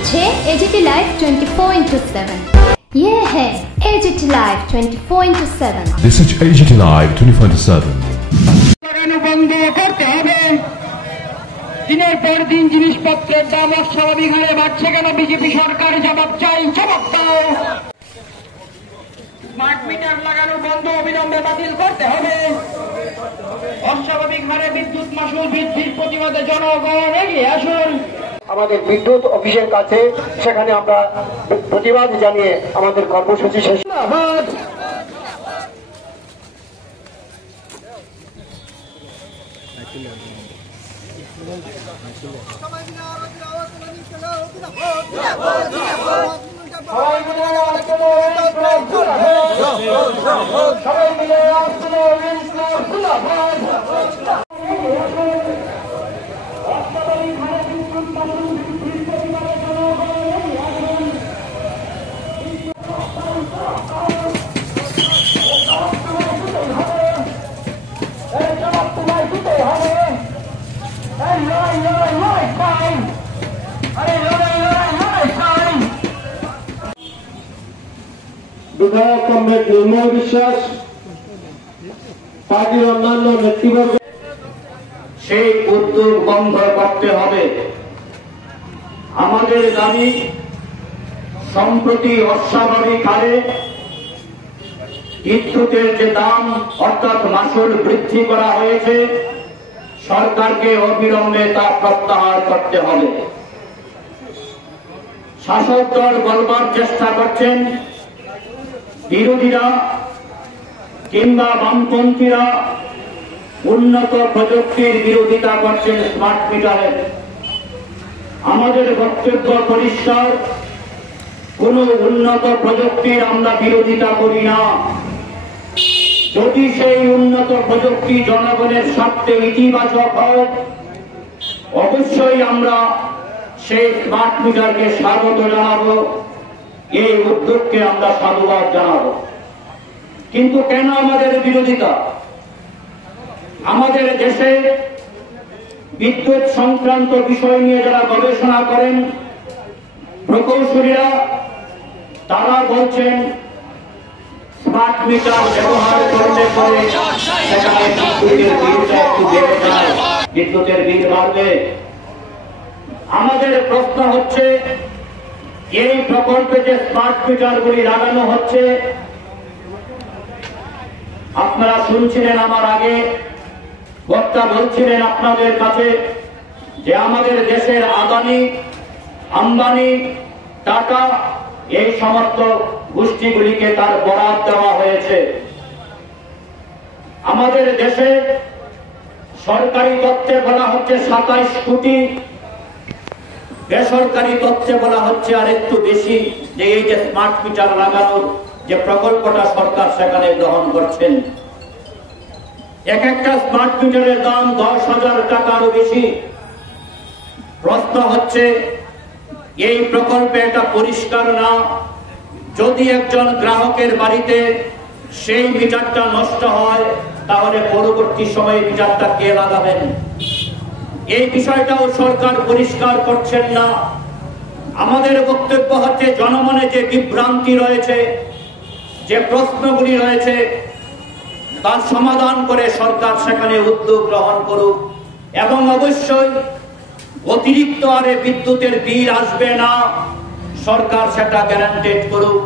হচ্ছে AGT live 24/7। ये है AGT Live 24/7। This is AGT Live 24/7। লাগানো বন্ধ করতে হবে। দিনের পর দিন জিনিসপত্রের দাম অস্বাভাবিক হারে বাড়ছে কেন? বিজেপি সরকার জবাব চাই, জবাব দাও। স্মার্ট মিটার লাগানো বন্ধ অবিলম্বে বাতিল করতে হবে। অস্বাভাবিক হারে বিদ্যুৎ মাশুল বৃদ্ধির প্রতিবাদে জনগণ এগিয়ে আসুন। আমাদের বিদ্যুৎ অফিসের কাছে সেখানে আমরা প্রতিবাদ জানিয়ে আমাদের কর্মসূচি শেষ। বিধায়ক কমরেড নির্মল বিশ্বাস, পার্টির অন্যান্য নেতৃবর্গ সেই উদ্যোগ বন্ধ করতে হবে। আমাদের দাবি, সম্প্রতি অস্বাভাবিক হারে বিদ্যুতের যে দাম অর্থাৎ মাশুল বৃদ্ধি করা হয়েছে, সরকারকে অবিলম্বে তা প্রত্যাহার করতে হবে। শাসক দল বলবার চেষ্টা করছেন, বিরোধীরা কিংবা বামপন্থীরা উন্নত প্রযুক্তির বিরোধিতা করছেন স্মার্ট মিটারের। আমাদের বক্তব্য পরিষ্কার, কোন উন্নত প্রযুক্তির আমরা বিরোধিতা করি না। যদি সেই উন্নত প্রযুক্তি জনগণের স্বার্থে ইতিবাচক হয়, অবশ্যই আমরা সেই স্মার্ট মিটারকে স্বাগত জানাবো, এই উদ্যোগকে আমরা সাধুবাদ জানাবো। কিন্তু কেন আমাদের বিরোধিতা? আমাদের দেশে বিদ্যুৎ সংক্রান্ত বিষয় নিয়ে যারা গবেষণা করেন, প্রকৌশলীরা, তারা বলছেন স্মার্ট মিটার ব্যবহার করলে পরে সেখানে বিদ্যুতের বিলটা একটু বেড়ে যায়, বিদ্যুতের বিল বাড়বে। আমাদের প্রশ্ন হচ্ছে, এই প্রকল্পে যে স্মার্ট মিটারগুলি লাগানো হচ্ছে, আপনারা শুনছিলেন আমার আগে বক্তা বলছিলেন আপনাদের কাছে যে আমাদের দেশের আদানি, আম্বানি, টাটা এই সমস্ত গোষ্ঠীগুলিকে তার বরাত দেওয়া হয়েছে। আমাদের দেশে সরকারি তথ্যে বলা হচ্ছে 27 কোটি, বেসরকারি তথ্যে বলা হচ্ছে আর একটু বেশি, যে এই যে স্মার্ট মিটার লাগানোর যে প্রকল্পটা সরকার সেখানে গ্রহণ করছেন। এক একটা স্মার্ট মিটারের দাম 10,000 টাকারও বেশি। প্রশ্ন হচ্ছে, এই প্রকল্পে এটা পরিষ্কার না, যদি একজন গ্রাহকের বাড়িতে সেই মিটারটা নষ্ট হয়, তাহলে পরবর্তী সময়ে মিটারটা কে লাগাবেন? এই বিষয়টাও সরকার পরিষ্কার করছেন না। আমাদের বক্তব্য হচ্ছে, জনমনে যে বিভ্রান্তি রয়েছে, যে প্রশ্নগুলি রয়েছে, তার সমাধান করে সরকার সেখানে উদ্যোগ গ্রহণ করুক এবং অবশ্যই অতিরিক্ত হারে বিদ্যুতের বিল আসবে না, সরকার সেটা গ্যারান্টেড করুক।